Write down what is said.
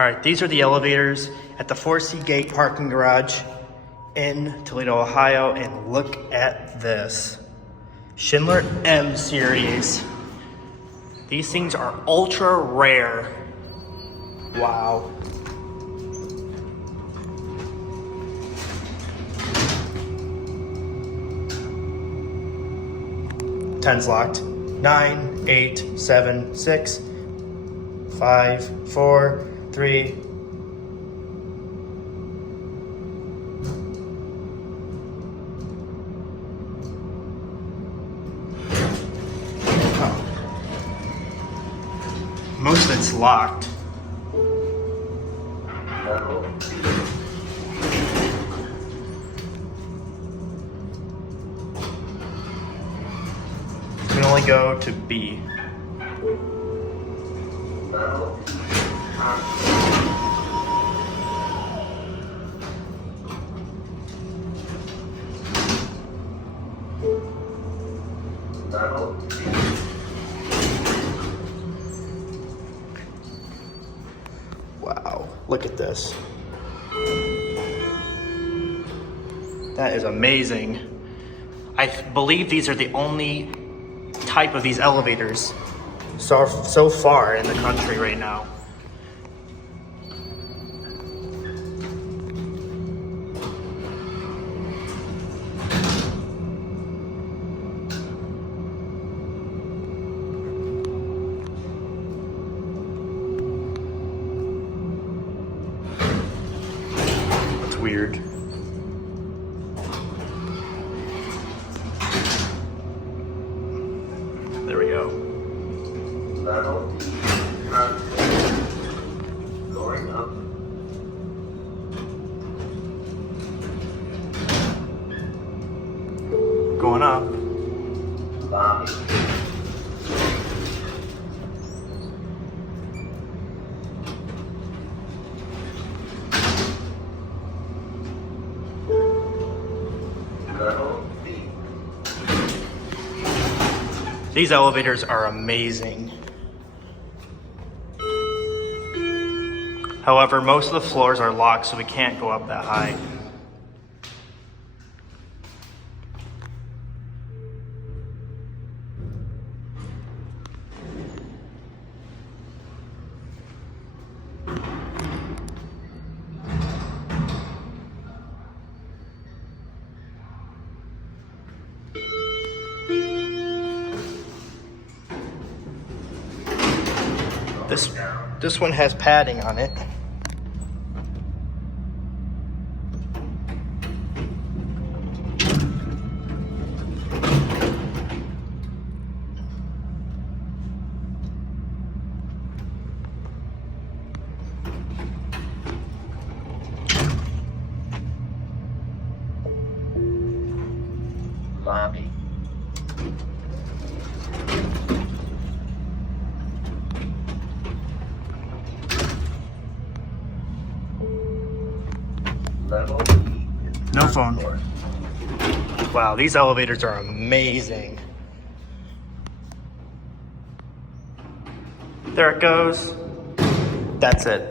All right, these are the elevators at the Four Seagate parking garage in Toledo, Ohio, and look at this. Schindler M series. These things are ultra rare. Wow. Ten's locked. 9, 8, 7, 6, 5, 4, 3. Oh. Most of it's locked. We can only go to B. Wow, look at this. That is amazing. I believe these are the only type of these elevators so far in the country right now. That's weird. There we go. Going up. Going up. Lobby. Level B. These elevators are amazing. However, most of the floors are locked, so we can't go up that high. This one has padding on it. Lobby. Level B. No phone. Wow, these elevators are amazing. There it goes. That's it.